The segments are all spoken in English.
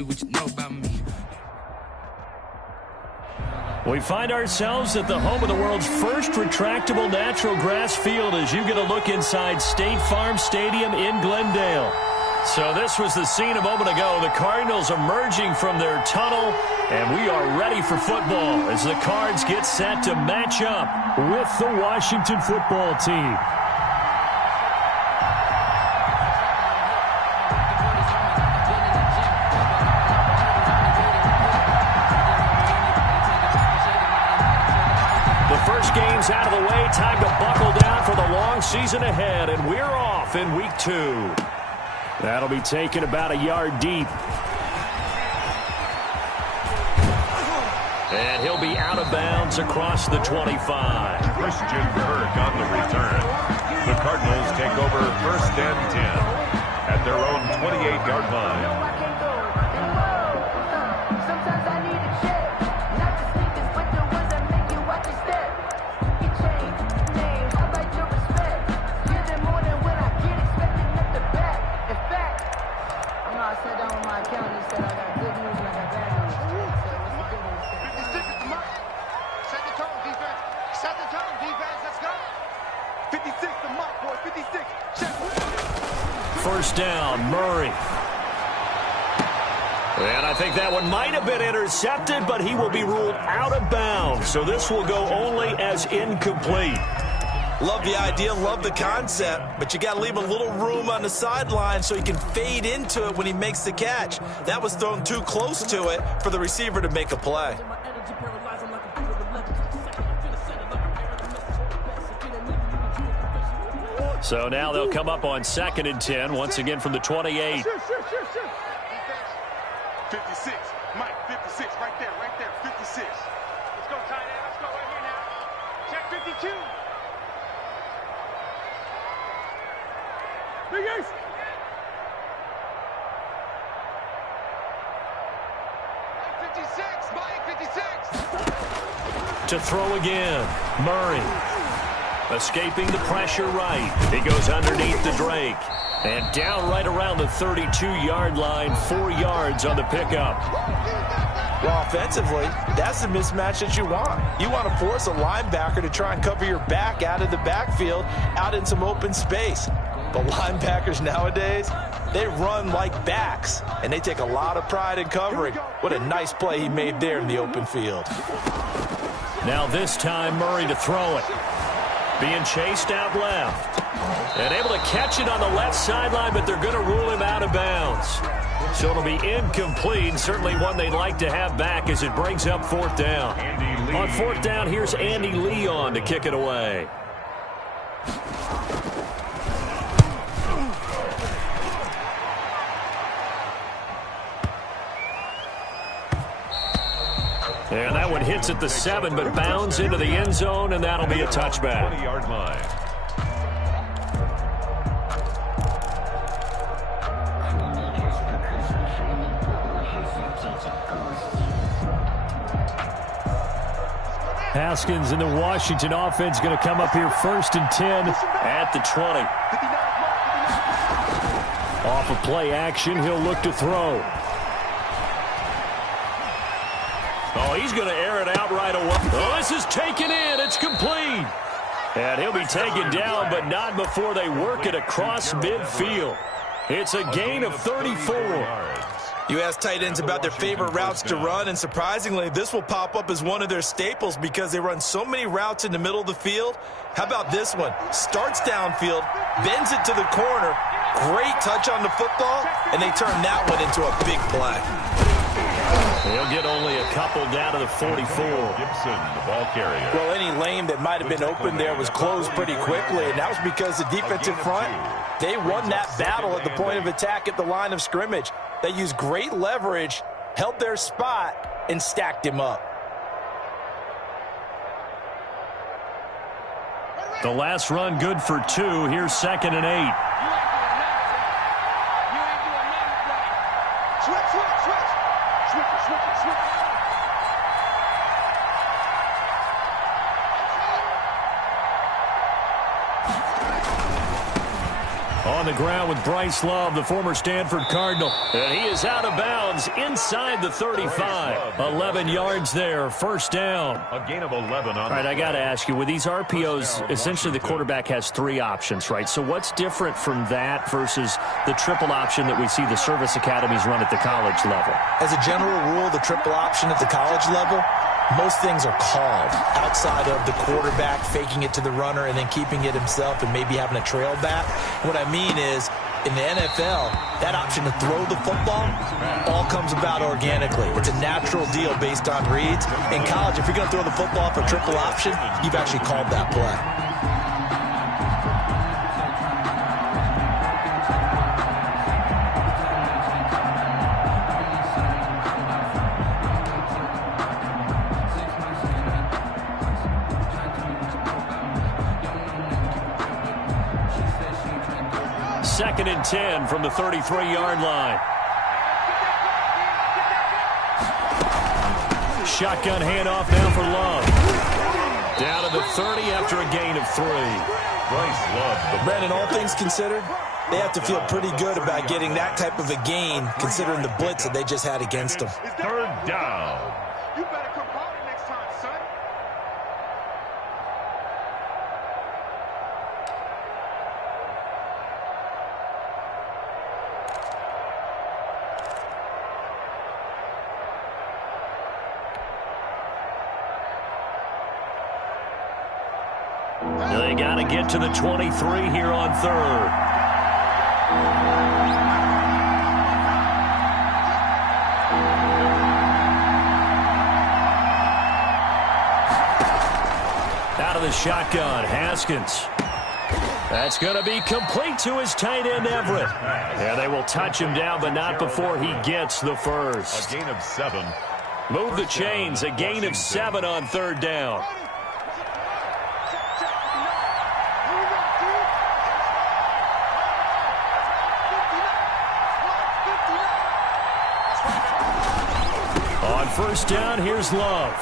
me what you know about me. We find ourselves at the home of the world's first retractable natural grass field as you get a look inside State Farm Stadium in Glendale. So this was the scene a moment ago. The Cardinals emerging from their tunnel, and we are ready for football as the Cards get set to match up with the Washington football team. Game's out of the way. Time to buckle down for the long season ahead, and we're off in week 2. That'll be taken about a yard deep. And he'll be out of bounds across the 25. Christian Kirk on the return. The Cardinals take over 1st and 10 at their own 28-yard line. First down, Murray. And I think that one might have been intercepted, but he will be ruled out of bounds. So this will go only as incomplete. Love the idea, love the concept, but you got to leave a little room on the sideline so he can fade into it when he makes the catch. That was thrown too close to it for the receiver to make a play. So now they'll come up on 2nd and 10, once again from the 28. 56, Mike, 56, right there, 56. Let's go, tight end, let's go right here now. Check 52. Big Ace. Mike, 56. To throw again, Murray. Escaping the pressure right. He goes underneath the Drake. And down right around the 32-yard line, 4 yards on the pickup. Well, offensively, that's the mismatch that you want. You want to force a linebacker to try and cover your back out of the backfield, out in some open space. But linebackers nowadays, they run like backs, and they take a lot of pride in covering. What a nice play he made there in the open field. Now this time, Murray to throw it. Being chased out left. And able to catch it on the left sideline, but they're going to rule him out of bounds. So it'll be incomplete, certainly one they'd like to have back as it brings up 4th down. On 4th down, here's Andy Lee on to kick it away. And that one hits at the 7, but bounds into the end zone, and that'll be a touchback. 20-yard line. Haskins and the Washington offense going to come up here 1st and 10 at the 20. Off of play action, he'll look to throw. Oh, he's going to air it out right away. Oh, this is taken in. It's complete. And he'll be taken down, but not before they work it across midfield. It's a gain of 34. You ask tight ends about their favorite routes to run, and surprisingly, this will pop up as one of their staples because they run so many routes in the middle of the field. How about this one? Starts downfield, bends it to the corner, great touch on the football, and they turn that one into a big play. He'll get only a couple down to the 44. Gibson, the ball carrier. Well, any lane that might have been open there was closed pretty quickly, and that was because the defensive front, they won that battle at the point of attack at the line of scrimmage. They used great leverage, held their spot, and stacked him up. The last run good for 2. Here's 2nd and 8. On the ground with Bryce Love, the former Stanford Cardinal. And he is out of bounds inside the 35. 11 yards there, first down. A gain of 11 on. All right, I got to ask you, with these RPOs, essentially the quarterback has 3 options, right? So what's different from that versus the triple option that we see the service academies run at the college level? As a general rule, the triple option at the college level, most things are called outside of the quarterback faking it to the runner and then keeping it himself and maybe having a trail back. What I mean is, in the NFL, that option to throw the football all comes about organically. It's a natural deal based on reads. In college, if you're going to throw the football for triple option, you've actually called that play. Second and 10 from the 33-yard line. Shotgun handoff now for Love. Down to the 30 after a gain of 3. Bryce Love. Brandon, all things considered, they have to feel pretty good about getting that type of a gain considering the blitz that they just had against them. Third down. You better come harder next time, son. They got to get to the 23 here on third. Out of the shotgun, Haskins. That's going to be complete to his tight end, Everett. Yeah, they will touch him down, but not before he gets the first. A gain of 7. Move the chains, a gain of 7 on third down. On first down, here's Love.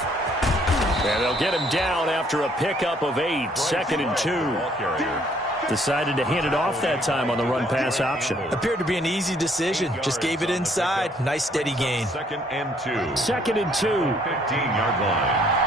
And they'll get him down after a pickup of 8. Second and 2. Decided to hand it off that time on the run-pass option. Appeared to be an easy decision. Just gave it inside. Nice steady gain. Second and 2. Second and 2. 15-yard line.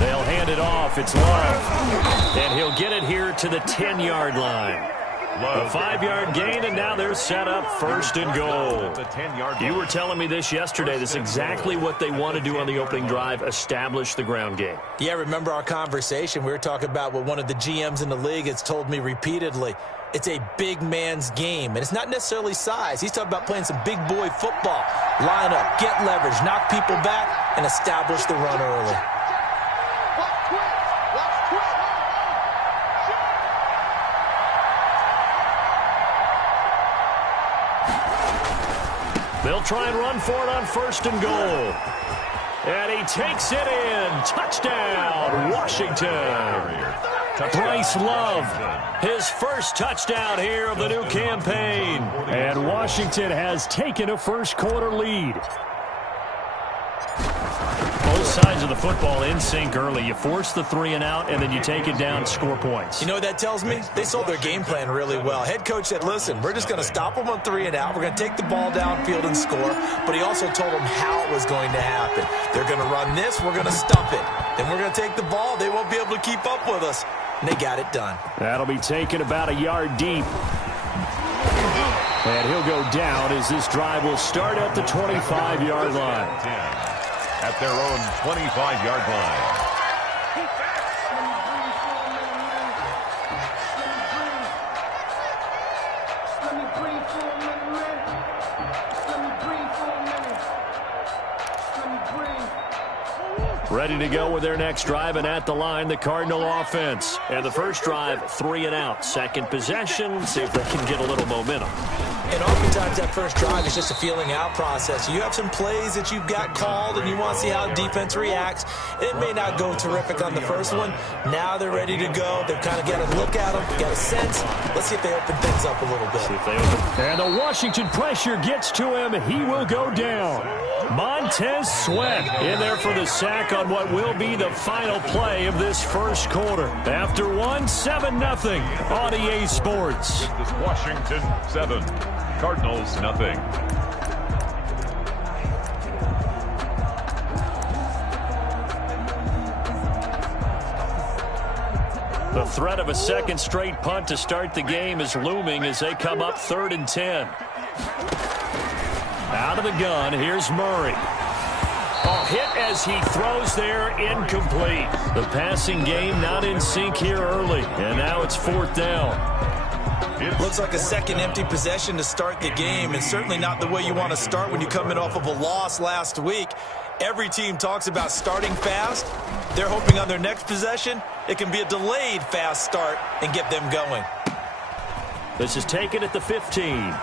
They'll hand it off. It's Love. And he'll get it here to the 10-yard line. A 5-yard gain, and now they're set up first and goal. You were telling me this yesterday. This is exactly what they want to do on the opening drive, establish the ground game. Yeah, remember our conversation? We were talking about what one of the GMs in the league has told me repeatedly. It's a big man's game, and it's not necessarily size. He's talking about playing some big boy football. Line up, get leverage, knock people back, and establish the run early. They'll try and run for it on first and goal. And he takes it in. Touchdown, Washington. Bryce Love, his first touchdown here of the new campaign. And Washington has taken a first-quarter lead. Both sides of the football in sync early. You force the 3-and-out, and then you take it down, score points. You know what that tells me? They sold their game plan really well. Head coach said, listen, we're just going to stop them on 3-and-out. We're going to take the ball downfield and score. But he also told them how it was going to happen. They're going to run this. We're going to stuff it. Then we're going to take the ball. They won't be able to keep up with us. And they got it done. That'll be taken about a yard deep. And he'll go down as this drive will start at the 25-yard line. At their own 25-yard line. Ready to go with their next drive, and at the line, the Cardinal offense. And the first drive, 3-and-out. Second possession, see if they can get a little momentum. And oftentimes that first drive is just a feeling out process. You have some plays that you've got called and you want to see how the defense reacts. It may not go terrific on the first one. Now they're ready to go. They've kind of got to look at them, got a sense. Let's see if they open things up a little bit. And the Washington pressure gets to him. He will go down. Montez Sweat in there for the sack on what will be the final play of this first quarter. After 7-0 on EA Sports. This is Washington 7, Cardinals 0. The threat of a second straight punt to start the game is looming as they come up 3rd and 10. Out of the gun, here's Murray. Hit as he throws there, incomplete. The passing game not in sync here early, and now it's 4th down. It looks like a second empty possession to start the game, and certainly not the way you want to start when you're coming off of a loss last week. Every team talks about starting fast. They're hoping on their next possession, it can be a delayed fast start and get them going. This is taken at the 15.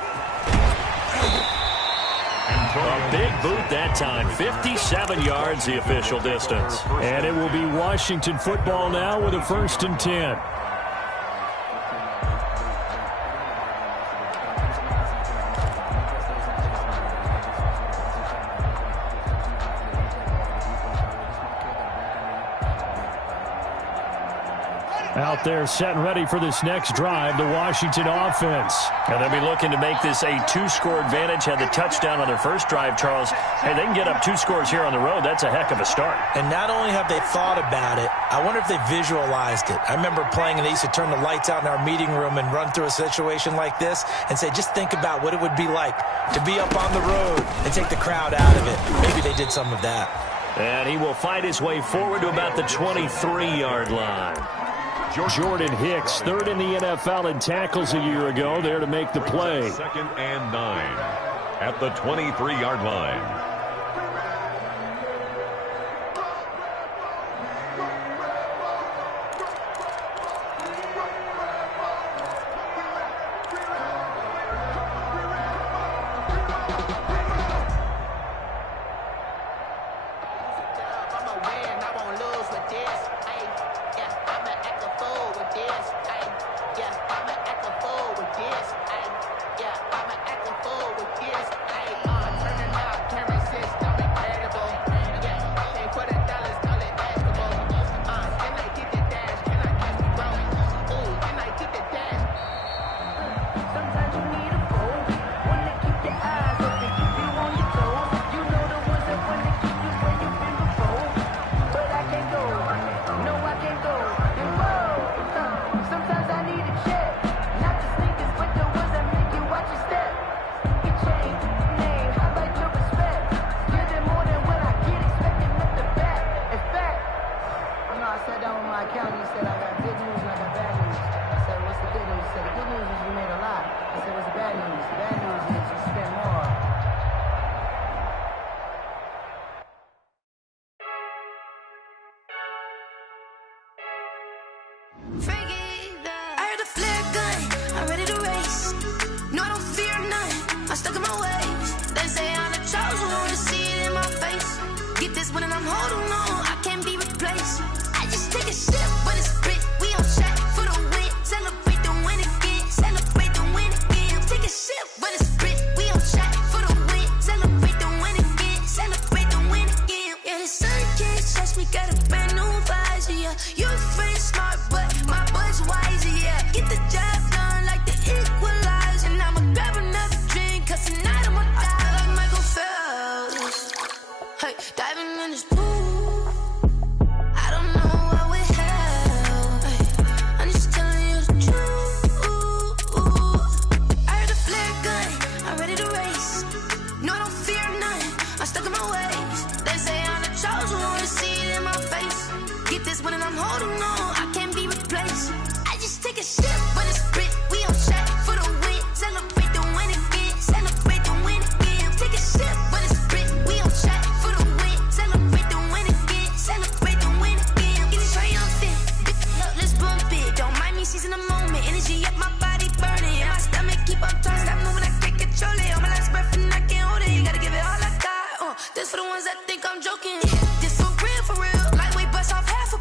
A big boot that time. 57 yards, the official distance. And it will be Washington football now with a 1st and 10. Out there set and ready for this next drive, the Washington offense. And they'll be looking to make this a 2-score advantage. Had the touchdown on their first drive, Charles. Hey, they can get up 2 scores here on the road. That's a heck of a start. And not only have they thought about it, I wonder if they visualized it. I remember playing and they used to turn the lights out in our meeting room and run through a situation like this and say, just think about what it would be like to be up on the road and take the crowd out of it. Maybe they did some of that. And he will fight his way forward to about the 23-yard line. Jordan Hicks, 3rd in the NFL in tackles a year ago, there to make the play. 2nd and 9 at the 23-yard line. Season a moment, energy up my body burning. My stomach keep on turning. Stop moving, I kick it. for the ones that think I'm joking. This for real. Lightweight bust off half a.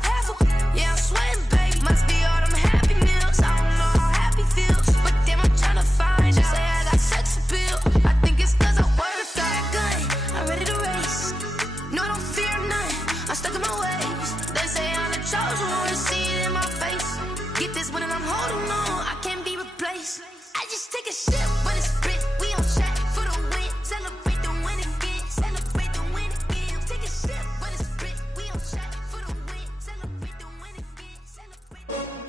Yeah, I'm sweating, baby. Must be all them happy meals. I don't know how happy feels, but damn, I'm trying to find out. Say I got sex appeal. I think it's cause I wear a fat gun. I'm ready to race. No, I don't fear nothing. I'm stuck in my ways. They say I'm the chosen one. To see it in my face. Get this one and I'm holding on. I can't be replaced. I just take a sip, but it's split. We on track for the win. Celebrate the win again. Celebrate the win again. Take a sip, but it's split. We on track for the win. Celebrate the win again. Celebrate the win.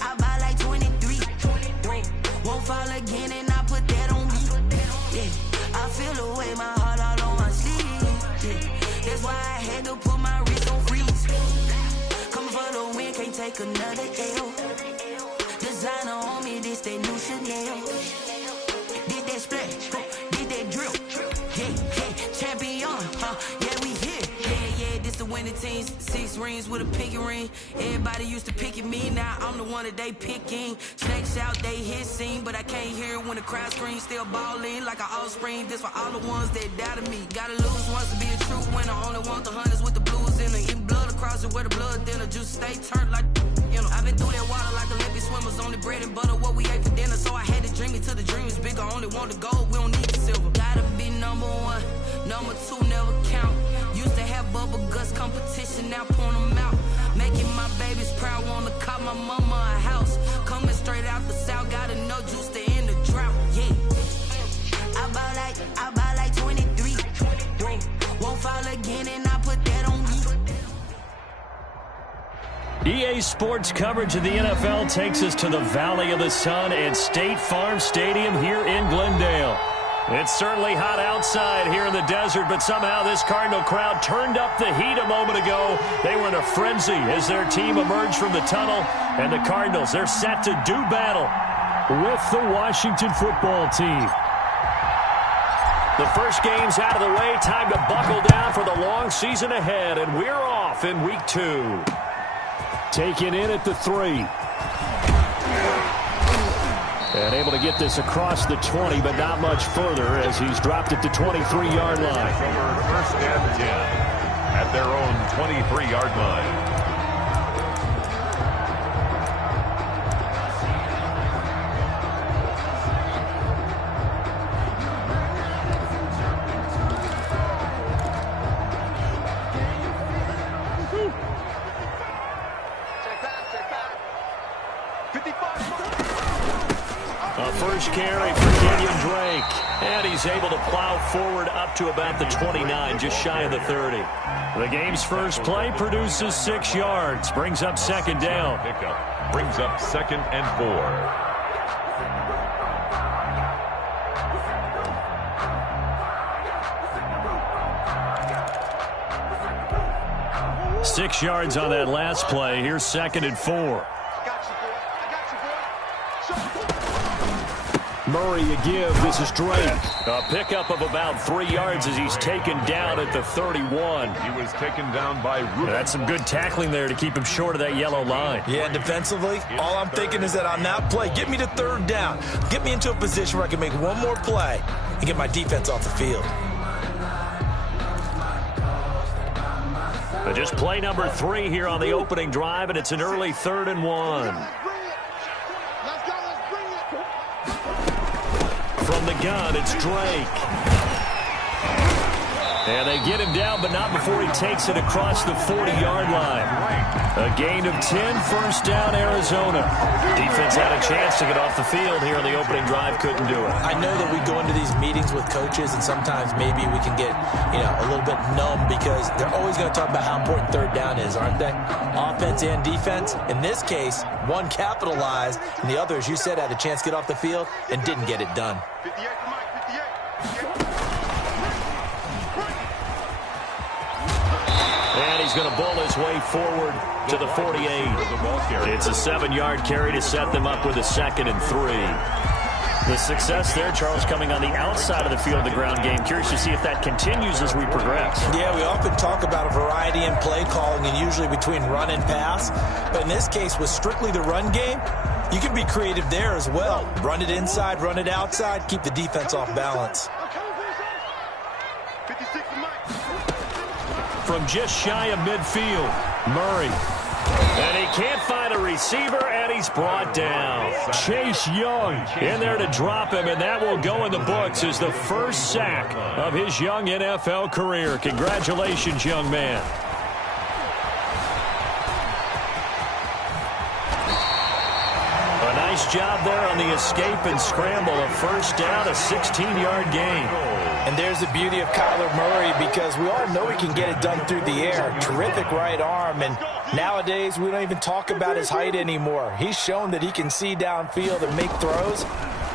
I buy like 23. Won't fall again and I put that on me. Yeah, I feel the way, my heart all on my sleeve. Yeah, that's why I had to put my wrist on freeze. Coming for the win, can't take another L. Designer on me, this that new Chanel. Did that splash, did that drill. Yeah, champion, yeah, we here. Yeah, this the winning team. 6 rings with a pinky ring. Everybody used to picking me, now I'm the one that they picking. Snakes out, they hit scene, but I can't hear it when the crowd screams. Still ballin' like an offspring. This for all the ones that doubted me. Gotta lose once to be a true winner. Only want the hunters with the blues in it. Eating blood across it where the blood thinner. Just stay turned like, you know. I've been through that water like Olympic swimmers. Only bread and butter, what we ate for dinner. So I had to dream it till the dream is bigger. Only want the gold, we don't need the silver. Gotta be number 1, number 2 never count. Used to have bubble guts competition, now point them out. Making my babies proud, wanna call my mama a house. Coming straight out the south, gotta know juice to end the drought. Yeah, I buy like 23. Won't fall again and I put that on me. EA Sports coverage of the NFL takes us to the Valley of the Sun and State Farm Stadium here in Glendale. It's certainly hot outside here in the desert, but somehow this Cardinal crowd turned up the heat a moment ago. They were in a frenzy as their team emerged from the tunnel, and the Cardinals, they're set to do battle with the Washington football team. The first game's out of the way. Time to buckle down for the long season ahead, and we're off in week 2. Taken in at the 3. And able to get this across the 20, but not much further as he's dropped it to 23-yard line. First and 10 at their own 23-yard line. 55. A first carry for Kenyon Drake. And he's able to plow forward up to about the 29, just shy of the 30. The game's first play produces 6 yards. Brings up second down. Pickup brings up 2nd and 4. 6 yards on that last play. Here's 2nd and 4. Murray a give. This is Drake. A pickup of about 3 yards as he's taken down at the 31. He was taken down by Ruben. That's some good tackling there to keep him short of that yellow line. Yeah, and defensively, all I'm thinking is that on that play, get me to 3rd down. Get me into a position where I can make one more play and get my defense off the field. But just play number 3 here on the opening drive, and it's an early 3rd and 1. From the gun, it's Drake. And they get him down, but not before he takes it across the 40-yard line. A gain of 10, first down, Arizona. Defense had a chance to get off the field here on the opening drive, couldn't do it. I know that we go into these meetings with coaches, and sometimes maybe we can get, a little bit numb because they're always going to talk about how important 3rd down is, aren't they? Offense and defense. In this case, one capitalized, and the other, as you said, had a chance to get off the field and didn't get it done. 58 to Mike, 58. And he's going to bull his way forward to the 48. It's a 7-yard carry to set them up with a 2nd and 3. The success there, Charles, coming on the outside of the field of the ground game. Curious to see if that continues as we progress. Yeah, we often talk about a variety in play calling and usually between run and pass. But in this case, with strictly the run game, you can be creative there as well. Run it inside, run it outside, keep the defense off balance. From just shy of midfield, Murray. And he can't find a receiver, and he's brought down. Chase Young in there to drop him, and that will go in the books as the first sack of his young NFL career. Congratulations, young man. A nice job there on the escape and scramble. A first down, a 16-yard gain. And there's the beauty of Kyler Murray, because we all know he can get it done through the air. Terrific right arm, and nowadays we don't even talk about his height anymore. He's shown that he can see downfield and make throws,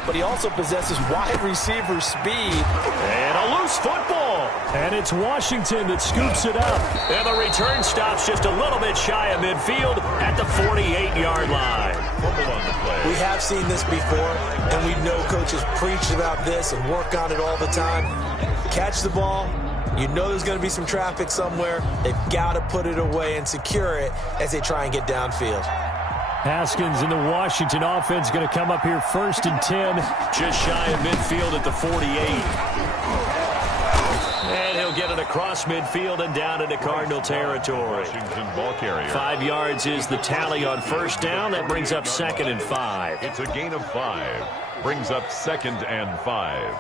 but he also possesses wide receiver speed. And a loose football. And it's Washington that scoops it up. And the return stops just a little bit shy of midfield at the 48-yard line. We have seen this before, and we know coaches preach about this and work on it all the time. Catch the ball. You know there's going to be some traffic somewhere. They've got to put it away and secure it as they try and get downfield. Haskins in the Washington offense going to come up here 1st and 10. Just shy of midfield at the 48. And he'll get it across midfield and down into Cardinal territory. Washington ball carrier. 5 yards is the tally on first down. That brings up 2nd and 5. It's a gain of 5. Brings up 2nd and 5.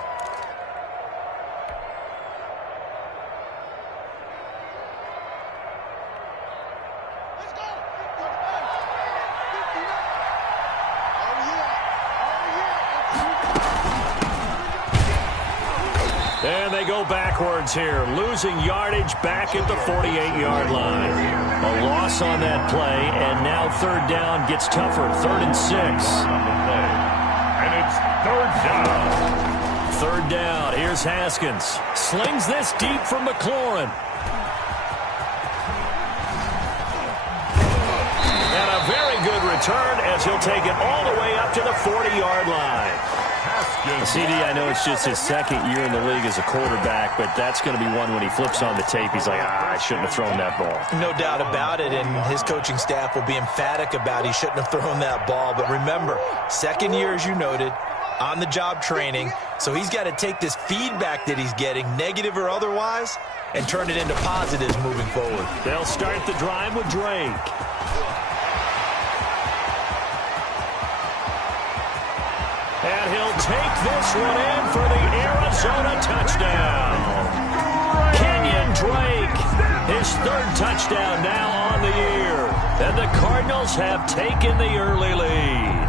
And they go backwards here, losing yardage back at the 48-yard line. A loss on that play, and now 3rd down gets tougher. 3rd and 6. On the play. And it's 3rd down. 3rd down. Here's Haskins. Slings this deep from McLaurin. And a very good return as he'll take it all the way up to the 40-yard line. CD, I know it's just his 2nd year in the league as a quarterback, but that's going to be one when he flips on the tape. He's like, I shouldn't have thrown that ball. No doubt about it, and his coaching staff will be emphatic about he shouldn't have thrown that ball. But remember, 2nd year, as you noted, on-the-job training, so he's got to take this feedback that he's getting, negative or otherwise, and turn it into positives moving forward. They'll start the drive with Drake. And he'll take this one in for the Arizona touchdown. Kenyon Drake, his 3rd touchdown now on the year. And the Cardinals have taken the early lead.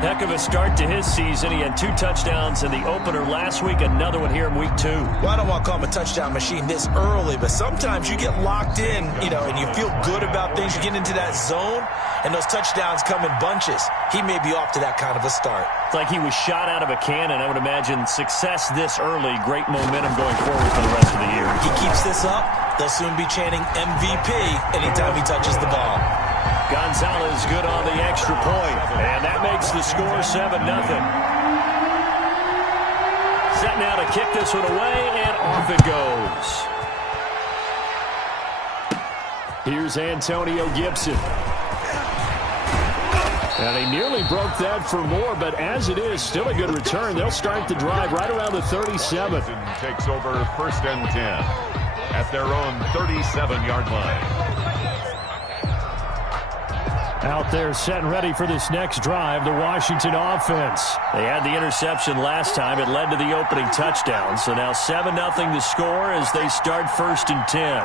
Heck of a start to his season. He had 2 touchdowns in the opener last week, another one here in week 2. Well, I don't want to call him a touchdown machine this early, but sometimes you get locked in, and you feel good about things. You get into that zone, and those touchdowns come in bunches. He may be off to that kind of a start. It's like he was shot out of a cannon. I would imagine success this early, great momentum going forward for the rest of the year. He keeps this up, they'll soon be chanting MVP anytime he touches the ball. Gonzalez good on the extra point, and that makes the score 7-0. Set now to kick this one away, and off it goes. Here's Antonio Gibson. And he nearly broke that for more, but as it is, still a good return. They'll start the drive right around the 37. Takes over 1st and 10 at their own 37-yard line. Out there set and ready for this next drive, the Washington offense. They had the interception last time. It led to the opening touchdown. So now 7-0 the score as they start 1st and 10.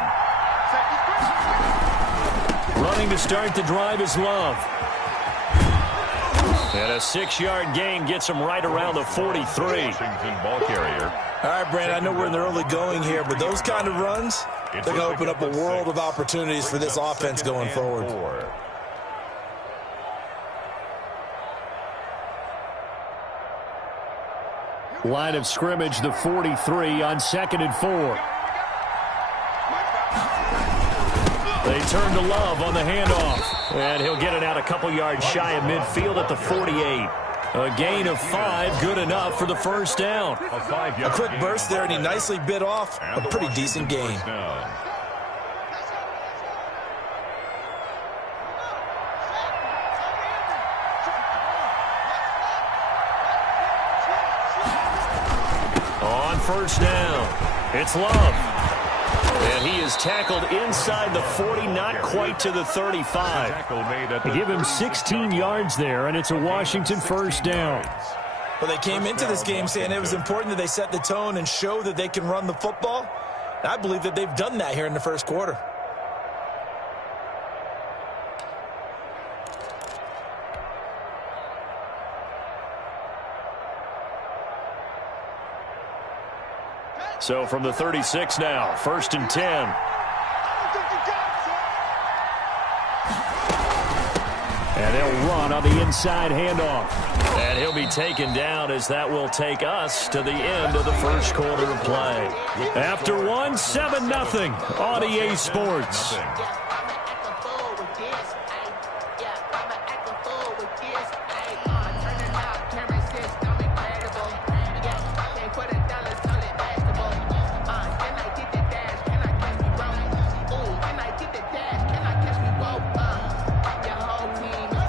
Running to start the drive is Love. And a 6-yard gain gets him right around the 43. Washington ball carrier. All right, Brandon, I know we're in the early going here, but those kind of runs, they're going to open up a world of opportunities for this offense going forward. Line of scrimmage, the 43 on 2nd and 4. They turn to Love on the handoff. And he'll get it out a couple yards shy of midfield at the 48. A gain of 5, good enough for the first down. A quick burst there, and he nicely bit off a pretty decent gain. On first down, it's Love. And he is tackled inside the 40, not quite to the 35. They give him 16 yards there, and it's a Washington first down. Well, they came into this game saying it was important that they set the tone and show that they can run the football. And I believe that they've done that here in the first quarter. So from the 36 now, 1st and 10. And they'll run on the inside handoff. And he'll be taken down as that will take us to the end of the first quarter of play. After 1, 7-0 on EA Sports.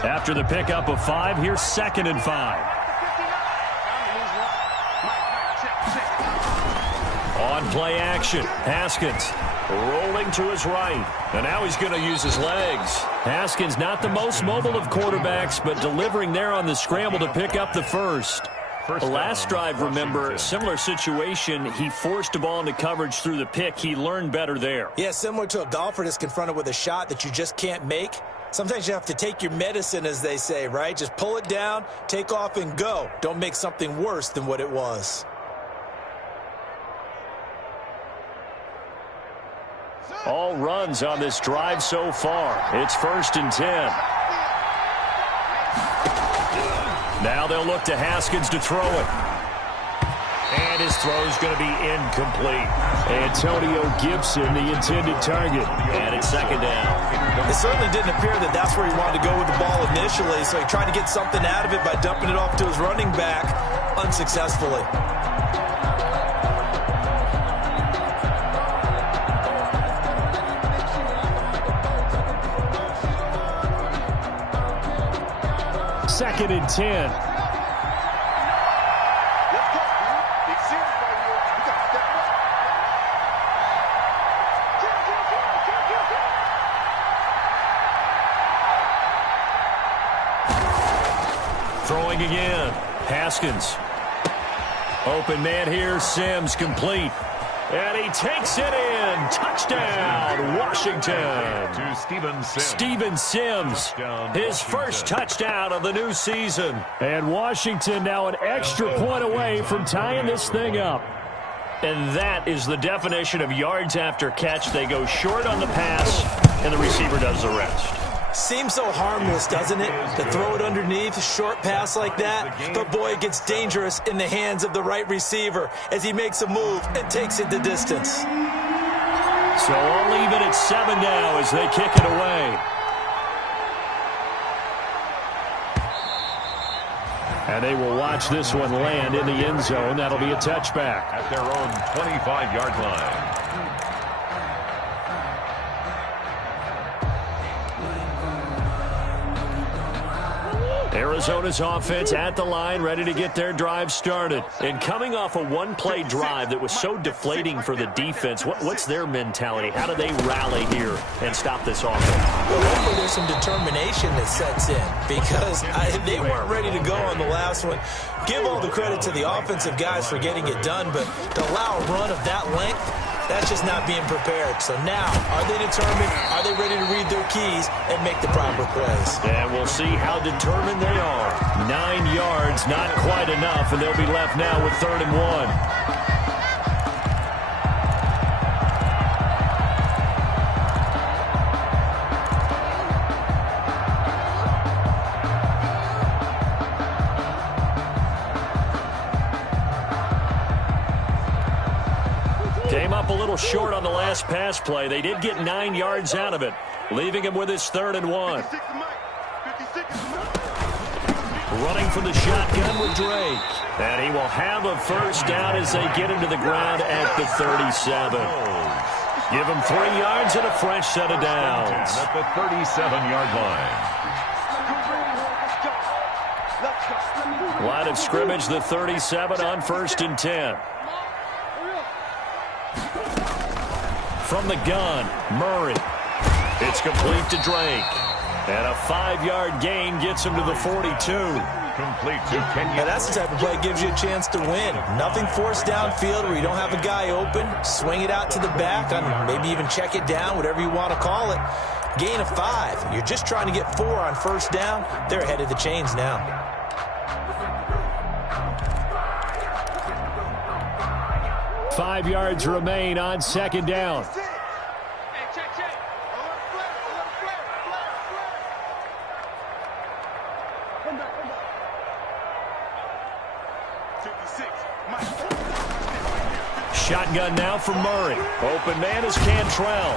After the pickup of 5, here's 2nd and 5. On play action, Haskins rolling to his right. And now he's going to use his legs. Haskins not the most mobile of quarterbacks, but delivering there on the scramble to pick up the first. The last drive, remember, similar situation. He forced a ball into coverage through the pick. He learned better there. Yeah, similar to a golfer that's confronted with a shot that you just can't make. Sometimes you have to take your medicine, as they say, right? Just pull it down, take off, and go. Don't make something worse than what it was. All runs on this drive so far. It's 1st and 10. Now they'll look to Haskins to throw it. And his throw's going to be incomplete. Antonio Gibson, the intended target. And it's 2nd down. It certainly didn't appear that that's where he wanted to go with the ball initially, so he tried to get something out of it by dumping it off to his running back unsuccessfully. Second and 10. Throwing again. Haskins. Open man here. Sims complete. And he takes it in. Touchdown, Washington. To Steven Sims. His first touchdown of the new season. And Washington now an extra point away from tying this thing up. And that is the definition of yards after catch. They go short on the pass, and the receiver does the rest. Seems so harmless, doesn't it? To throw it underneath, a short pass like that. But boy, it gets dangerous in the hands of the right receiver as he makes a move and takes it the distance. So I'll leave it at 7 now as they kick it away. And they will watch this one land in the end zone. That'll be a touchback. At their own 25-yard line. Arizona's offense at the line, ready to get their drive started. And coming off a one-play drive that was so deflating for the defense, what's their mentality? How do they rally here and stop this offense? Well, hopefully there's some determination that sets in because they weren't ready to go on the last one. Give all the credit to the offensive guys for getting it done, but to allow a run of that length, that's just not being prepared. So now, are they determined? Are they ready to read their keys and make the proper plays? And we'll see how determined they are. 9 yards, not quite enough, and they'll be left now with 3rd and 1. Came up a little short on the last pass play. They did get 9 yards out of it, leaving him with his 3rd and 1. running from the shotgun with Drake. And he will have a first down as they get into the ground at the 37. Give him 3 yards and a fresh set of downs. At the 37-yard line. Line of scrimmage, the 37 on 1st and 10. From the gun, Murray. It's complete to Drake. And a 5-yard gain gets him to the 42. Complete to Kenya. Yeah, that's the type of play that gives you a chance to win. Nothing forced downfield where you don't have a guy open. Swing it out to the back, maybe even check it down, whatever you want to call it. Gain of 5. You're just trying to get 4 on first down. They're ahead of the chains now. Five yards remain on 2nd down. Shotgun now for Murray. Open man is Cantrell.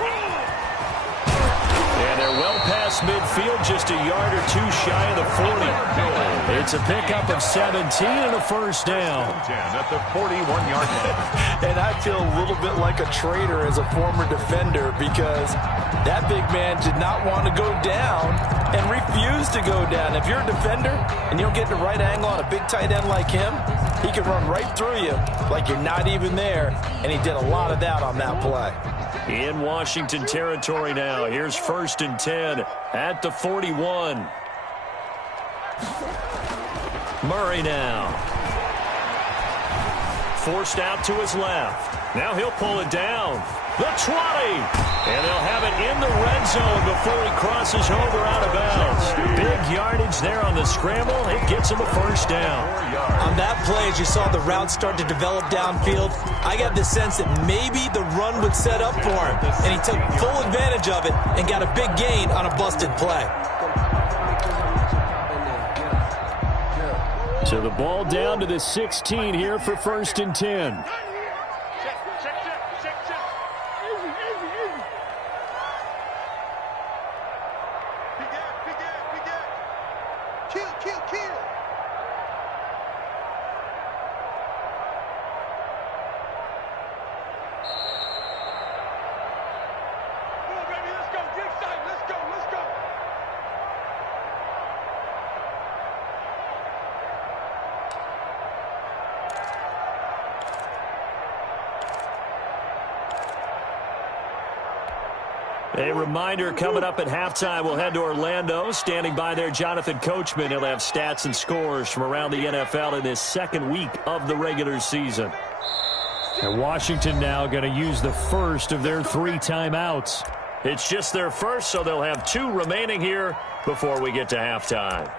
And they're well past midfield, just a yard or 2 shy of the 40. It's a pickup of 17 and a first down. 10 at the 41-yard line. And I feel a little bit like a traitor as a former defender because that big man did not want to go down and refused to go down. If you're a defender and you don't get the right angle on a big tight end like him, he can run right through you like you're not even there, and he did a lot of that on that play. In Washington territory now. Here's 1st and 10 at the 41. Murray now. Forced out to his left. Now he'll pull it down. The 20. And they'll have it in the red zone before he crosses over out of bounds. Big yardage there on the scramble. It gets him a first down. On that play, as you saw the route start to develop downfield, I got the sense that maybe the run would set up for him. And he took full advantage of it and got a big gain on a busted play. So the ball down to the 16 here for 1st and 10. A reminder, coming up at halftime, we'll head to Orlando. Standing by there, Jonathan Coachman. He'll have stats and scores from around the NFL in his 2nd week of the regular season. And Washington now going to use the first of their 3 timeouts. It's just their first, so they'll have 2 remaining here before we get to halftime.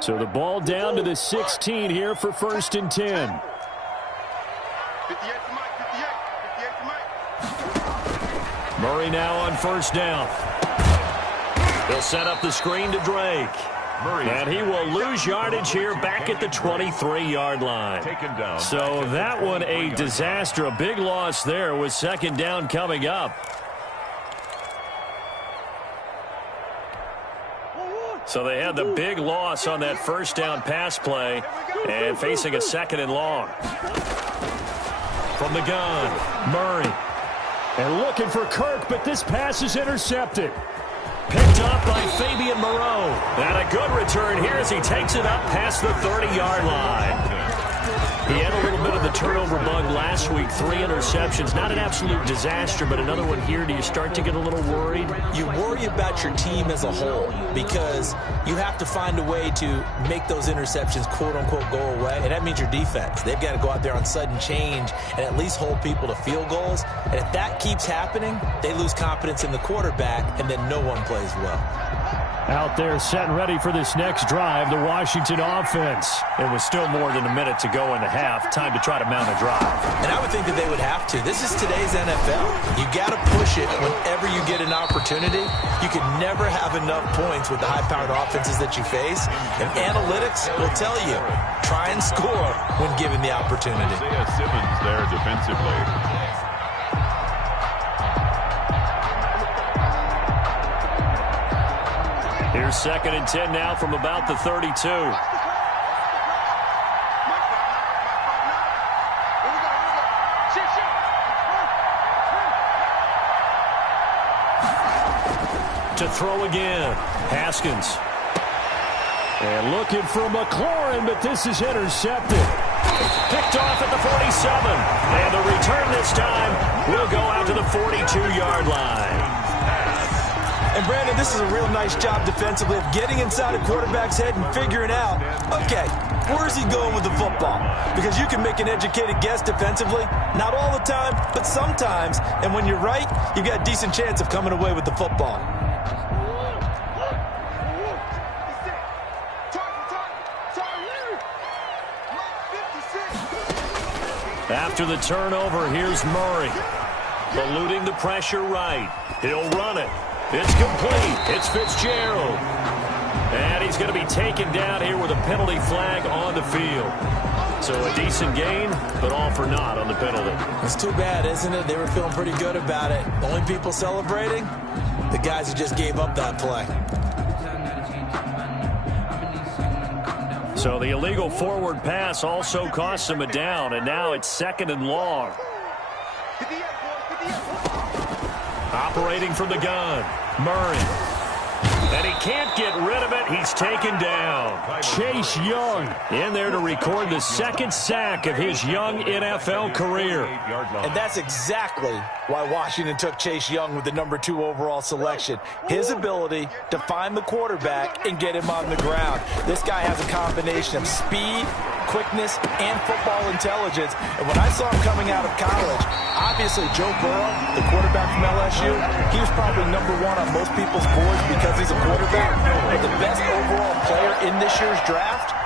So the ball down to the 16 here for 1st and 10. 58 to Mike, 58 to Mike. Murray now on first down. He'll set up the screen to Drake. Murray. And he will lose yardage here back at the 23-yard line. Taken down. So that one a disaster. A big loss there with 2nd down coming up. So they had the big loss on that first down pass play and facing a 2nd and long. From the gun, Murray. And looking for Kirk, but this pass is intercepted. Picked up by Fabian Moreau. And a good return here as he takes it up past the 30-yard line. He had a little bit of the turnover bug last week. 3 interceptions. Not an absolute disaster, but another one here. Do you start to get a little worried? You worry about your team as a whole because you have to find a way to make those interceptions, quote-unquote, go away. And that means your defense. They've got to go out there on sudden change and at least hold people to field goals. And if that keeps happening, they lose confidence in the quarterback, and then no one plays well. Out there set and ready for this next drive, the Washington offense. It was still more than a minute to go in the half. Time to try to mount a drive. And I would think that they would have to. This is today's NFL. You got to push it whenever you get an opportunity. You can never have enough points with the high-powered offenses that you face. And analytics will tell you, try and score when given the opportunity. Isaiah Simmons there defensively. Here's 2nd and 10 now from about the 32. To throw again, Haskins. And looking for McLaurin, but this is intercepted. Picked off at the 47. And the return this time will go out to the 42-yard line. And Brandon, this is a real nice job defensively of getting inside a quarterback's head and figuring out, okay, where's he going with the football? Because you can make an educated guess defensively, not all the time, but sometimes. And when you're right, you've got a decent chance of coming away with the football. After the turnover, here's Murray. Eluding the pressure right. He'll run it. It's complete. It's Fitzgerald. And he's going to be taken down here with a penalty flag on the field. So a decent gain, but all for naught on the penalty. It's too bad, isn't it? They were feeling pretty good about it. The only people celebrating, the guys who just gave up that play. So the illegal forward pass also costs him a down, and now it's 2nd and long. Operating from the gun, Murray. And he can't get rid of it. He's taken down. Chase Young in there to record the 2nd sack of his young NFL career. And that's exactly why Washington took Chase Young with the number 2 overall selection. His ability to find the quarterback and get him on the ground. This guy has a combination of speed, quickness, and football intelligence. And when I saw him coming out of college, obviously Joe Burrow, the quarterback from LSU, he was probably number 1 on most people's boards because he's a quarterback. But the best overall player in this year's draft,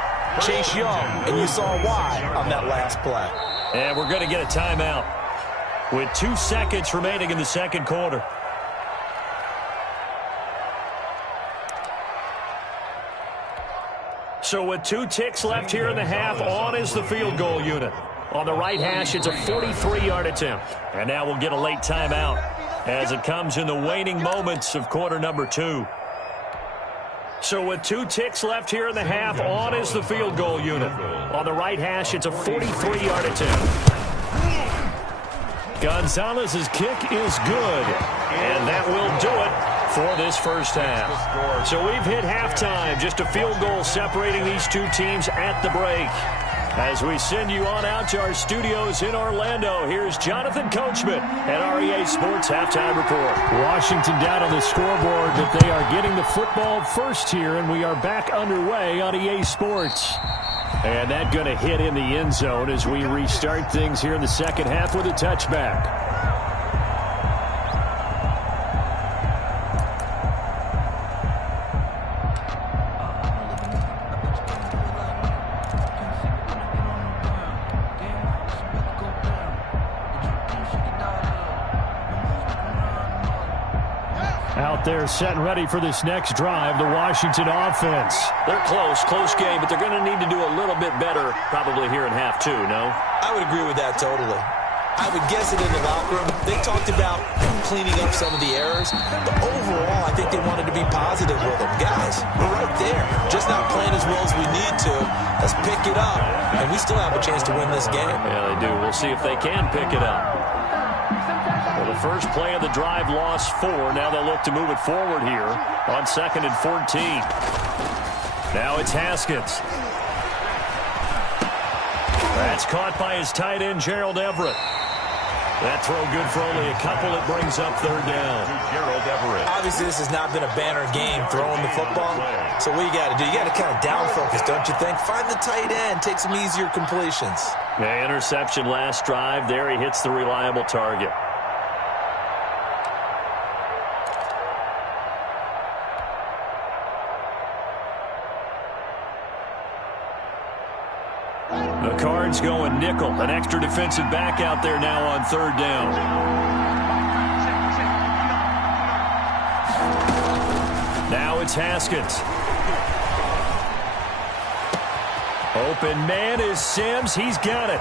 Chase Young, and you saw why on that last play. And we're going to get a timeout with 2 seconds remaining in the 2nd quarter. So with 2 ticks left here in the half, on is the field goal unit. On the right hash, it's a 43-yard attempt. And now we'll get a late timeout as it comes in the waning moments of quarter number 2. So with 2 ticks left here in the half, on is the field goal unit. On the right hash, it's a 43-yard attempt. Gonzalez's kick is good, and that will do it for this first half. So we've hit halftime, just a field goal separating these 2 teams at the break. As we send you on out to our studios in Orlando, here's Jonathan Coachman at REA Sports Halftime Report. Washington down on the scoreboard, but they are getting the football first here, and we are back underway on EA Sports. And that going to hit in the end zone as we restart things here in the 2nd half with a touchback. Out there set and ready for this next drive, the Washington offense. They're close game, but they're going to need to do a little bit better probably here in half 2, no? I would agree with that totally. I would guess it in the locker room. They talked about cleaning up some of the errors, but overall, I think they wanted to be positive with them. Guys, we're right there, just not playing as well as we need to. Let's pick it up, and we still have a chance to win this game. Yeah, they do. We'll see if they can pick it up. Well, the first play of the drive lost 4. Now they'll look to move it forward here on 2nd and 14. Now it's Haskins. That's caught by his tight end, Gerald Everett. That throw good for only a couple. It brings up 3rd down. Gerald Everett. Obviously, this has not been a banner game throwing the football. So what you got to do, you got to kind of down focus, don't you think? Find the tight end, take some easier completions. Yeah, interception last drive. There he hits the reliable target. The Cards going nickel. An extra defensive back out there now on 3rd down. Now it's Haskins. Open man is Sims. He's got it.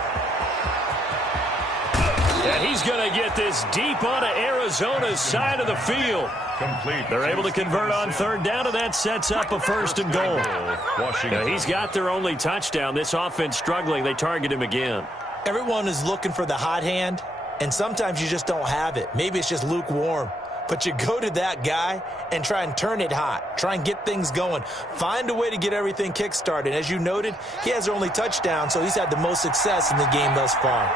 And he's going to get this deep onto Arizona's side of the field. Complete. They're able to convert on third down, and that sets up a 1st and goal. Now, he's got their only touchdown. This offense struggling. They target him again. Everyone is looking for the hot hand, and sometimes you just don't have it. Maybe it's just lukewarm. But you go to that guy and try and turn it hot. Try and get things going. Find a way to get everything kick-started. As you noted, he has their only touchdown, so he's had the most success in the game thus far.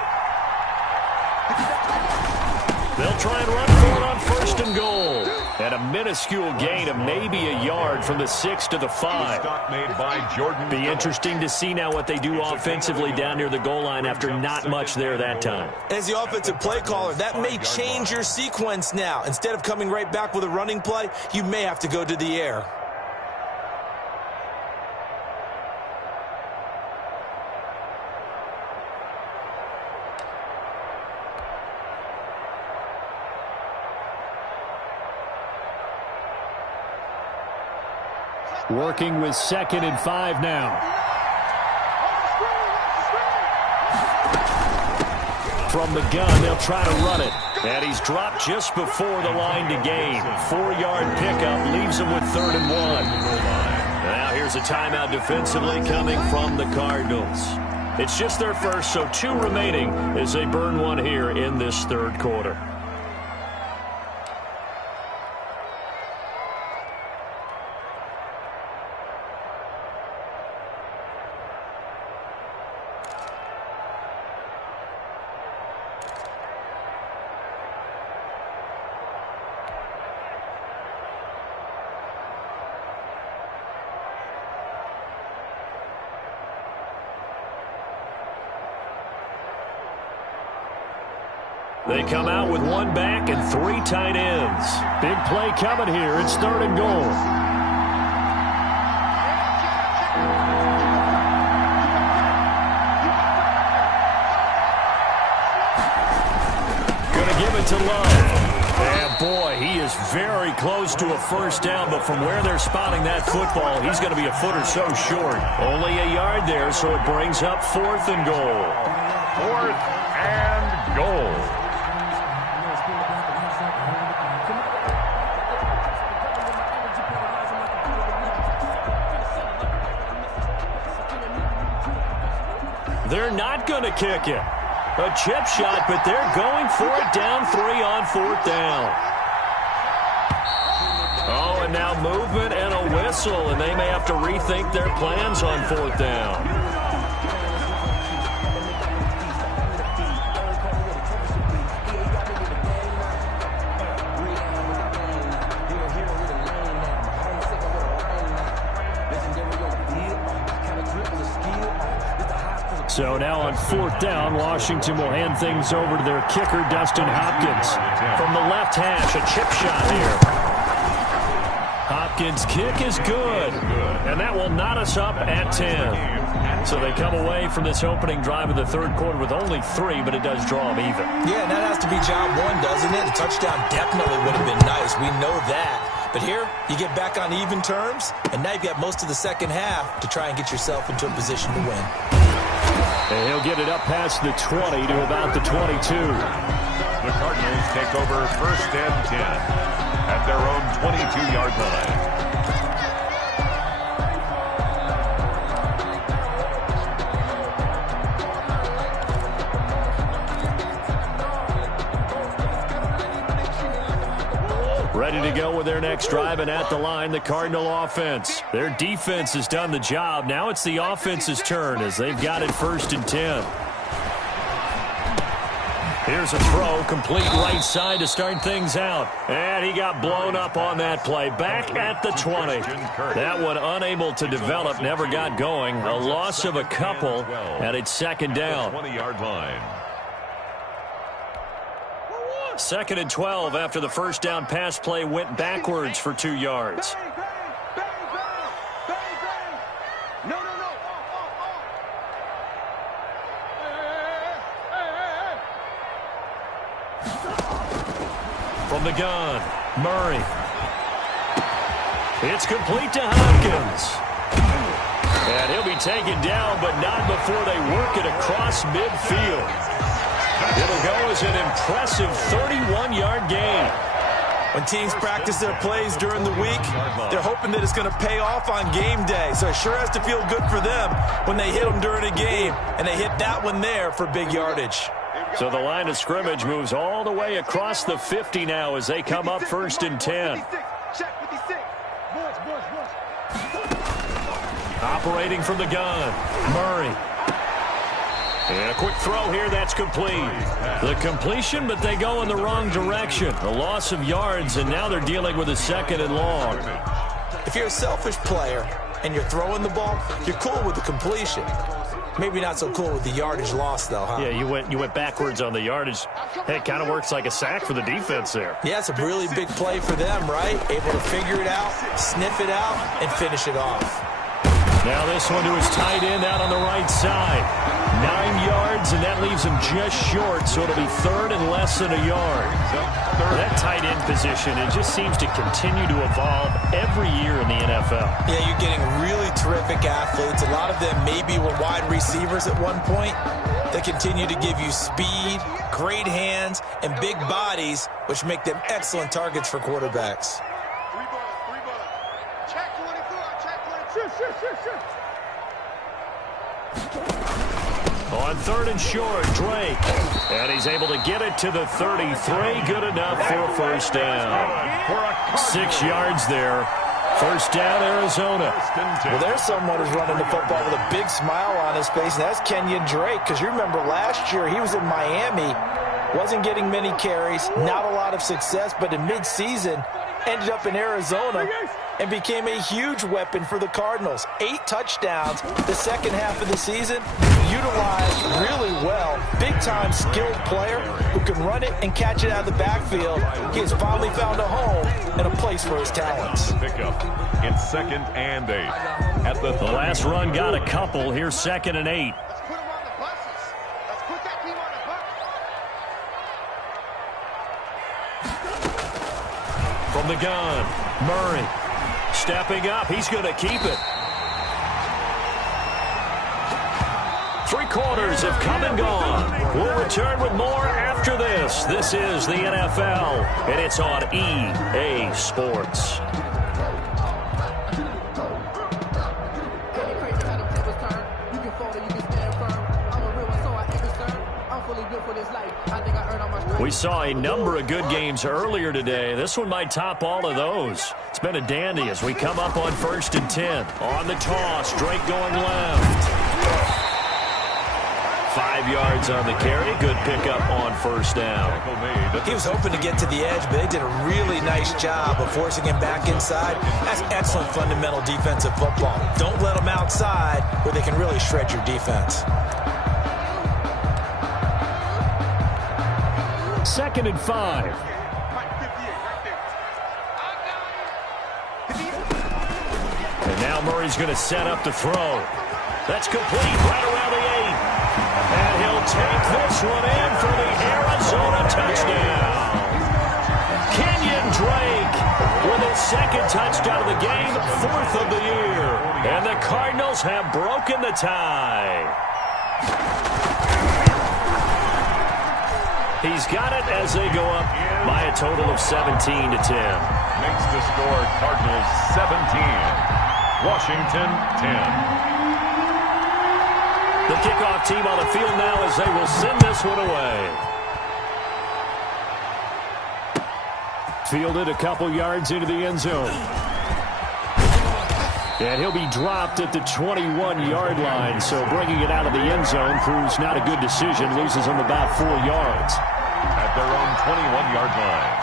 They'll try and run for it on 1st and goal. And a minuscule gain of maybe a yard from the 6 to the 5. Stop made by Jordan. Be interesting to see now what they do offensively down near the goal line after not much there that time. As the offensive play caller, that may change your sequence now. Instead of coming right back with a running play, you may have to go to the air. Working with 2nd and 5 now. From the gun, they'll try to run it. And he's dropped just before the line to gain. 4-yard pickup leaves him with 3rd and 1. Now here's a timeout defensively coming from the Cardinals. It's just their first, so 2 remaining as they burn one here in this 3rd quarter. They come out with 1 back and 3 tight ends. Big play coming here. It's 3rd and goal. Gonna give it to Love. And boy, he is very close to a 1st down, but from where they're spotting that football, he's going to be a foot or so short. Only a yard there, so it brings up 4th and goal. 4th and goal. They're not going to kick it. A chip shot, but they're going for it down 3 on 4th down. Oh, and now movement and a whistle, and they may have to rethink their plans on 4th down. So now on 4th down, Washington will hand things over to their kicker, Dustin Hopkins. From the left hash, a chip shot here. Hopkins' kick is good, and that will knot us up at 10. So they come away from this opening drive of the 3rd quarter with only 3, but it does draw them even. Yeah, and that has to be job 1, doesn't it? A touchdown definitely would have been nice. We know that. But here, you get back on even terms, and now you've got most of the 2nd half to try and get yourself into a position to win. And he'll get it up past the 20 to about the 22. The Cardinals take over 1st and 10 at their own 22-yard line. Ready to go with their next drive, and at the line, the Cardinal offense. Their defense has done the job. Now it's the offense's turn as they've got it 1st and 10. Here's a throw, complete right side to start things out. And he got blown up on that play. Back at the 20. That one unable to develop, never got going. A loss of a couple, and it's 2nd down. 20-yard line. 2nd and 12 after the 1st down pass play went backwards for 2 yards. From the gun, Murray. It's complete to Hopkins. And he'll be taken down, but not before they work it across midfield. It'll go as an impressive 31-yard gain. When teams practice their plays during the week, they're hoping that it's going to pay off on game day. So it sure has to feel good for them when they hit them during a game, and they hit that one there for big yardage. So the line of scrimmage moves all the way across the 50 now as they come up 1st and 10. Operating from the gun, Murray. And a quick throw here, that's complete. The completion, but they go in the wrong direction. A loss of yards, and now they're dealing with a 2nd and long. If you're a selfish player and you're throwing the ball, you're cool with the completion. Maybe not so cool with the yardage loss, though, huh? Yeah, you went backwards on the yardage. Hey, it kind of works like a sack for the defense there. Yeah, it's a really big play for them, right? Able to figure it out, sniff it out, and finish it off. Now this one to his tight end out on the right side. 9 yards, and that leaves him just short, so it'll be 3rd and less than a yard. That tight end position, it just seems to continue to evolve every year in the NFL. Yeah, you're getting really terrific athletes. A lot of them maybe were wide receivers at one point. They continue to give you speed, great hands, and big bodies, which make them excellent targets for quarterbacks. On 3rd and short, Drake. And he's able to get it to the 33. Good enough for a 1st down. 6 yards there. 1st down, Arizona. Well, there's someone who's running the football with a big smile on his face, and that's Kenyon Drake. Because you remember last year he was in Miami, wasn't getting many carries, not a lot of success, but in midseason ended up in Arizona and became a huge weapon for the Cardinals. 8 touchdowns the second half of the season, utilized really well. Big-time skilled player who can run it and catch it out of the backfield. He has finally found a home and a place for his talents. Pickup in 2nd and 8. At the last run got a couple. Here's 2nd and 8. Let's put him on the buses. Let's put that team on the bus. From the gun, Murray. Stepping up, he's going to keep it. 3 quarters have come and gone. We'll return with more after this. This is the NFL, and it's on EA Sports. We saw a number of good games earlier today. This one might top all of those. It's been a dandy as we come up on 1st and 10. On the toss, Drake going left. 5 yards on the carry. Good pickup on 1st down. He was hoping to get to the edge, but they did a really nice job of forcing him back inside. That's excellent fundamental defensive football. Don't let them outside where they can really shred your defense. 2nd and 5. And now Murray's going to set up the throw. That's complete right around the 8. And he'll take this one in for the Arizona touchdown. Kenyon Drake with his 2nd touchdown of the game, 4th of the year. And the Cardinals have broken the tie. He's got it as they go up by a total of 17-10. Makes the score Cardinals 17, Washington 10. The kickoff team on the field now as they will send this one away. Fielded a couple yards into the end zone. And he'll be dropped at the 21-yard line, so bringing it out of the end zone proves not a good decision. Loses him about 4 yards. At their own 21-yard line.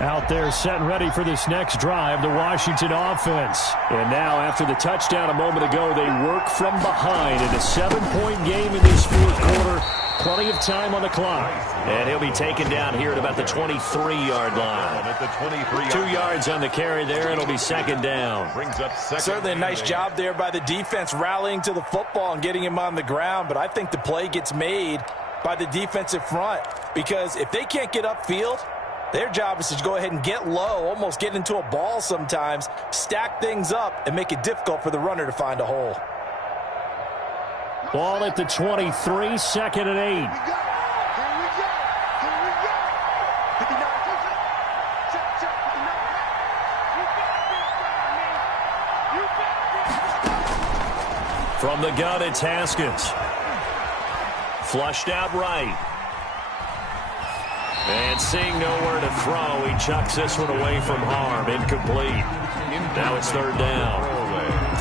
Out there set and ready for this next drive, the Washington offense. And now after the touchdown a moment ago, they work from behind in a 7-point game in this 4th quarter. Plenty of time on the clock. And he'll be taken down here at about the 23-yard line. At the 23-yard 2 yards on the carry there. It'll be 2nd down. Brings up 2nd. Certainly a nice job there by the defense rallying to the football and getting him on the ground. But I think the play gets made by the defensive front. Because if they can't get upfield, Their job is to go ahead and get low, almost get into a ball sometimes, stack things up, and make it difficult for the runner to find a hole. Ball at the 23, 2nd and 8. From the gun, it's Haskins. Flushed out right. And seeing nowhere to throw, he chucks this one away from harm. Incomplete. Now it's 3rd down.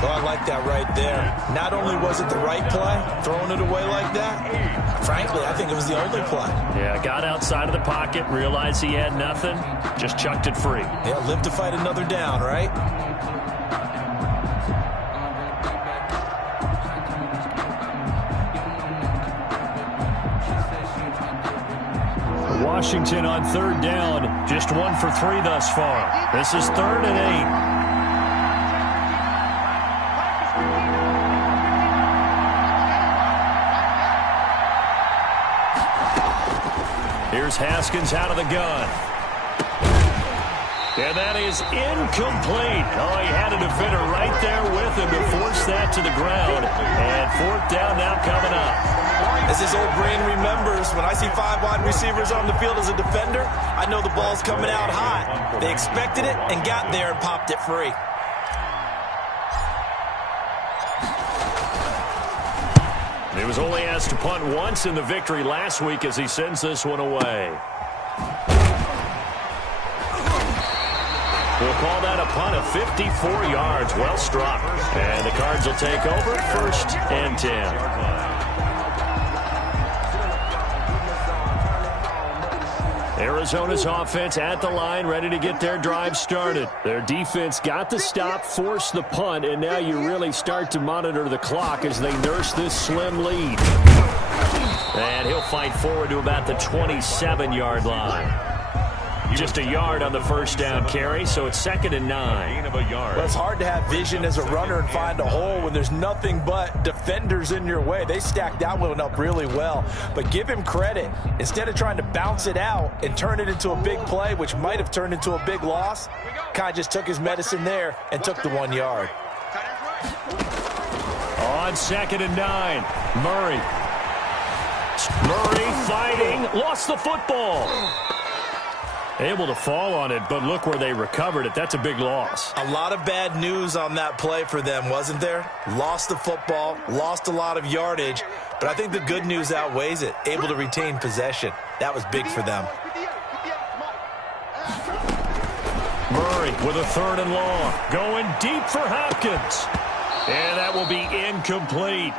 Oh, I like that right there. Not only was it the right play, throwing it away like that, frankly, I think it was the only play. Yeah, got outside of the pocket, realized he had nothing, just chucked it free. Yeah, live to fight another down, right? Washington on 3rd down, just 1 for 3 thus far. This is 3rd and 8. Here's Haskins out of the gun. And that is incomplete. Oh, he had a defender right there with him to force that to the ground. And 4th down now coming up. As his old brain remembers, when I see 5 wide receivers on the field as a defender, I know the ball's coming out hot. They expected it and got there and popped it free. He was only asked to punt once in the victory last week as he sends this one away. We'll call that a punt of 54 yards. Well struck. And the Cards will take over 1st and 10. Arizona's offense at the line, ready to get their drive started. Their defense got the stop, forced the punt, and now you really start to monitor the clock as they nurse this slim lead. And he'll fight forward to about the 27-yard line. Just a yard on the 1st down carry, so it's 2nd and 9. Well, it's hard to have vision as a runner and find a hole when there's nothing but defenders in your way. They stacked that one up really well. But give him credit. Instead of trying to bounce it out and turn it into a big play, which might have turned into a big loss, kind of just took his medicine there and took the 1 yard. On 2nd and 9, Murray fighting, lost the football. Able to fall on it, but look where they recovered it. That's a big loss. A lot of bad news on that play for them, wasn't there? Lost the football, lost a lot of yardage, but I think the good news outweighs it. Able to retain possession. That was big for them. Murray with a 3rd and long. Going deep for Hopkins. And that will be incomplete.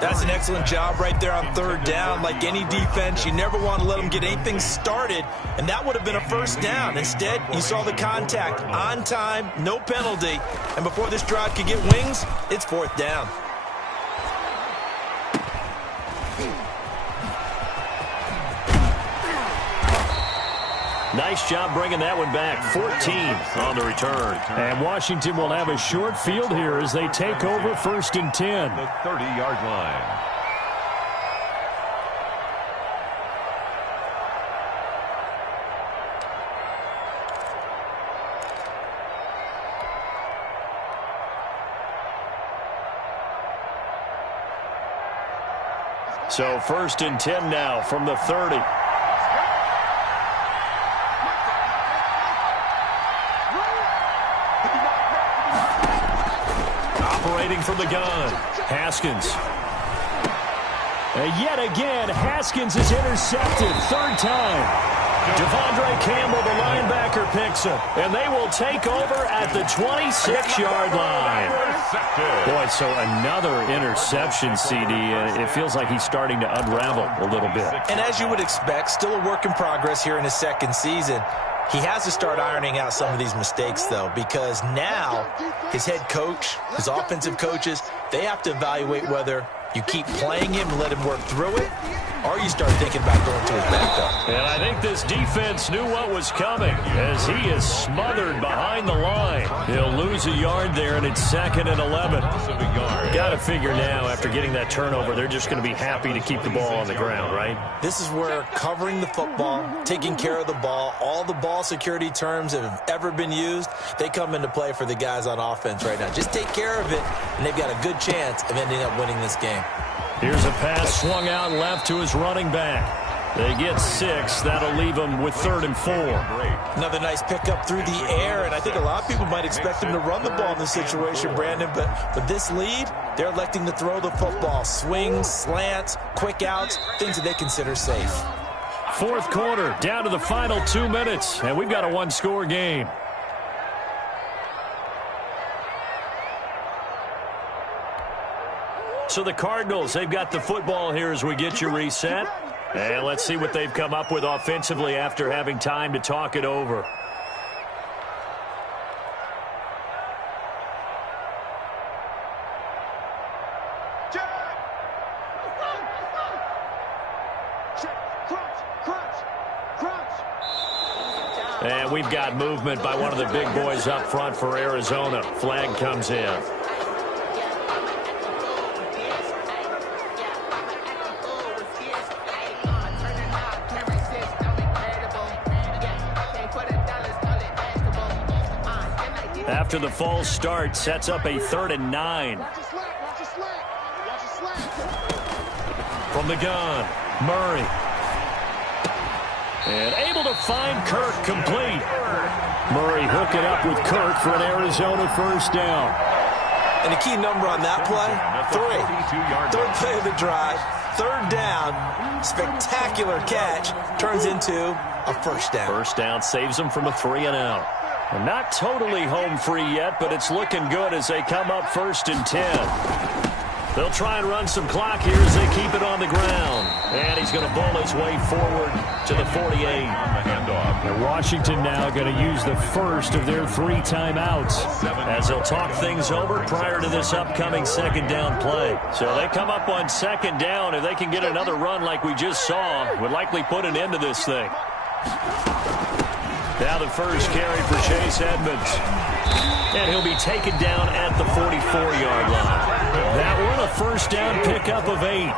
That's an excellent job right there on 3rd down. Like any defense, you never want to let them get anything started, and that would have been a 1st down. Instead, you saw the contact on time, no penalty, and before this drive could get wings, it's 4th down. Nice job bringing that one back. 14 on the return. And Washington will have a short field here as they take over 1st and 10. The 30-yard line. So 1st and 10 now from the 30. Operating from the gun, Haskins. And yet again, Haskins is intercepted. 3rd time. Devondre Campbell, the linebacker, picks him. And they will take over at the 26-yard line. Boy, so another interception, CD. It feels like he's starting to unravel a little bit. And as you would expect, still a work in progress here in his 2nd season. He has to start ironing out some of these mistakes, though, because now his head coach, his offensive coaches, they have to evaluate whether You keep playing him and let him work through it, or you start thinking about going to his backup. And I think this defense knew what was coming as he is smothered behind the line. He'll lose a yard there, and it's 2nd and 11. Got to figure now, after getting that turnover, they're just going to be happy to keep the ball on the ground, right? This is where covering the football, taking care of the ball, all the ball security terms that have ever been used, they come into play for the guys on offense right now. Just take care of it, and they've got a good chance of ending up winning this game. Here's a pass swung out left to his running back. They get 6. That'll leave them with 3rd and 4. Another nice pickup through the air, and I think a lot of people might expect him to run the ball in this situation, Brandon, but with this lead, they're electing to throw the football. Swings, slants, quick outs, things that they consider safe. 4th quarter, down to the final 2 minutes, and we've got a one-score game. So the Cardinals, they've got the football here as we get you reset. And let's see what they've come up with offensively after having time to talk it over. And we've got movement by one of the big boys up front for Arizona. Flag comes in. After the false start, sets up a 3rd and 9. From the gun, Murray. And able to find Kirk complete. Murray hook it up with Kirk for an Arizona 1st down. And a key number on that play, 3. 3rd play of the drive, 3rd down, spectacular catch, turns into a 1st down. 1st down saves them from a 3 and out. Well, not totally home free yet, but it's looking good as they come up 1st and 10. They'll try and run some clock here as they keep it on the ground. And he's going to bowl his way forward to the 48. And Washington now going to use the first of their 3 timeouts as they'll talk things over prior to this upcoming 2nd down play. So they come up on 2nd down. If they can get another run like we just saw, would likely put an end to this thing. Now the first carry for Chase Edmonds. And he'll be taken down at the 44-yard line. That one a 1st down pickup of 8.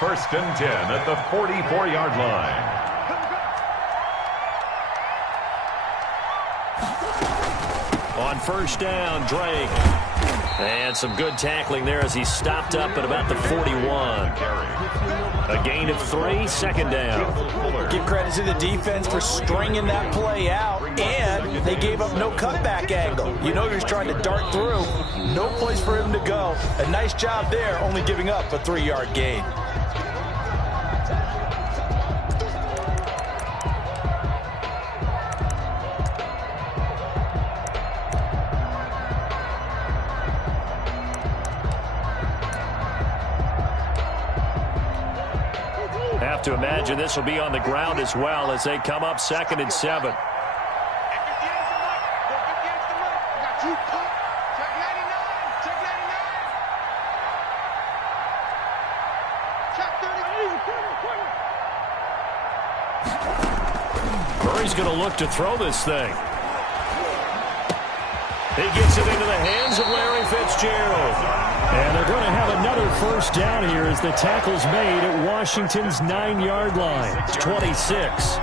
1st and 10 at the 44-yard line. On 1st down, Drake. And some good tackling there as he stopped up at about the 41. A gain of 3, 2nd down. Give credit to the defense for stringing that play out, and they gave up no cutback angle. You know you're trying to dart through. No place for him to go. A nice job there, only giving up a 3-yard gain. Have to imagine this will be on the ground as well as they come up 2nd and 7. Murray's going to look to throw this thing. He gets it into the hands of Larry Fitzgerald. And they're going to have another 1st down here as the tackle's made at Washington's 9-yard line. It's 26.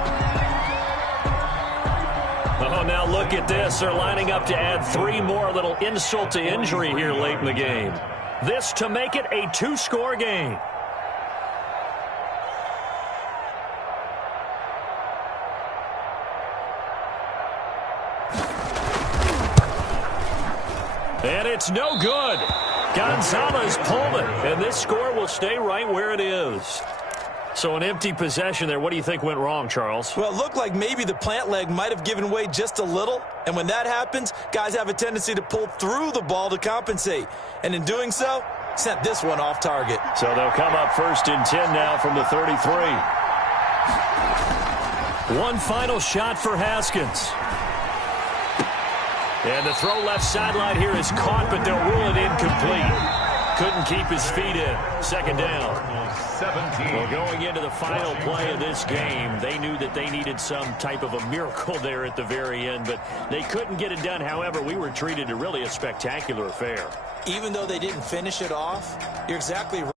Oh, now look at this. They're lining up to add 3 more. Little insult to injury here late in the game. This to make it a 2-score game. And it's no good. Gonzalez pulled it, and this score will stay right where it is. So an empty possession there. What do you think went wrong, Charles? Well, it looked like maybe the plant leg might have given way just a little, and when that happens, guys have a tendency to pull through the ball to compensate, and in doing so, sent this one off target. So they'll come up 1st and 10 now from the 33. One final shot for Haskins. And the throw left sideline here is caught, but they'll rule it incomplete. Couldn't keep his feet in. Second down. 17. Well, going into the final play of this game, they knew that they needed some type of a miracle there at the very end, but they couldn't get it done. However, we were treated to really a spectacular affair. Even though they didn't finish it off, you're exactly right.